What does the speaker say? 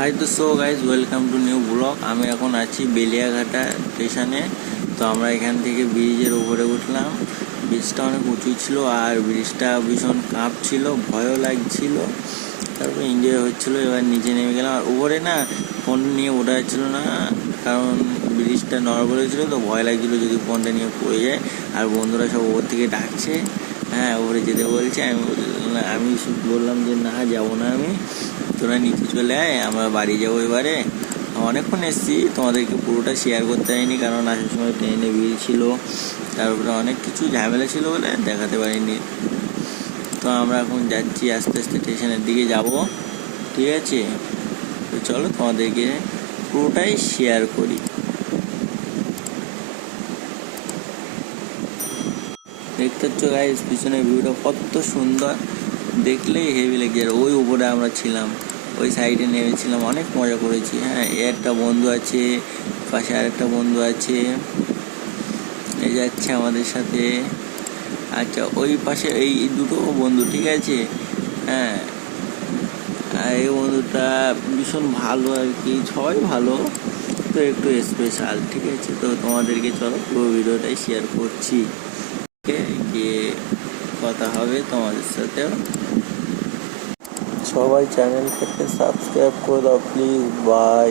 High তো so guys welcome to new blog. আমি এখন আছি বেলিয়াঘাটা স্টেশনে। তো আমরা এখান থেকে ব্রিজের উপরে উঠলাম। ব্রিজটা অনেক উঁচু ছিল আর ব্রিজটা ভীষণ কাঁপছিল, ভয়ও লাগছিল, তারপর এনজয় হচ্ছিলো। এবার নিচে নেমে গেলাম। আর উপরে না ফোন নিয়ে ওঠা যাচ্ছিলো না, কারণ ব্রিজটা নড়বড় হয়েছিলো, তো ভয় লাগছিলো যদি ফোনটা নিয়ে পড়ে যায়। আর বন্ধুরা সব ওপর থেকে ডাকছে, হ্যাঁ উপরে যেতে বলছে। আমি বললাম যে না, যাবো না আমি, তোরা নিচে চলে আয়, আমরা বাড়ি যাবো এবারে। অনেকক্ষণ এসেছি, তোমাদেরকে পুরোটা শেয়ার করতে পারিনি, কারণ আসার সময় ট্রেনে ভিড় ছিল, তারপরে অনেক কিছু ঝামেলা ছিল বলে দেখাতে পারিনি। তো আমরা এখন যাচ্ছি, আস্তে আস্তে স্টেশনের দিকে যাব, ঠিক আছে? তো চলো তোমাদেরকে পুরোটাই শেয়ার করি। দেখতে পাচ্ছ গাইস পিছনের ভিউটা কত সুন্দর, দেখলেই হেভি লাগছে। আর ওই উপরে আমরা ছিলাম, ওই সাইডে নেমেছিলাম, অনেক মজা করেছি। হ্যাঁ, একটা বন্ধু আছে, পাশে আরেকটা বন্ধু আছে, এই যাচ্ছে আমাদের সাথে। আচ্ছা, ওই পাশে এই দুটো বন্ধু, ঠিক আছে? হ্যাঁ, আর এই বন্ধুটা ভীষণ ভালো আর কি, সবাই ভালো, তো একটু স্পেশাল, ঠিক আছে? তো তোমাদেরকে চলো পুরো ভিডিওটাই শেয়ার করছি, গিয়ে কথা হবে তোমাদের সাথেও। সবাই চ্যানেলটাকে সাবস্ক্রাইব করে দাও প্লিজ, বাই।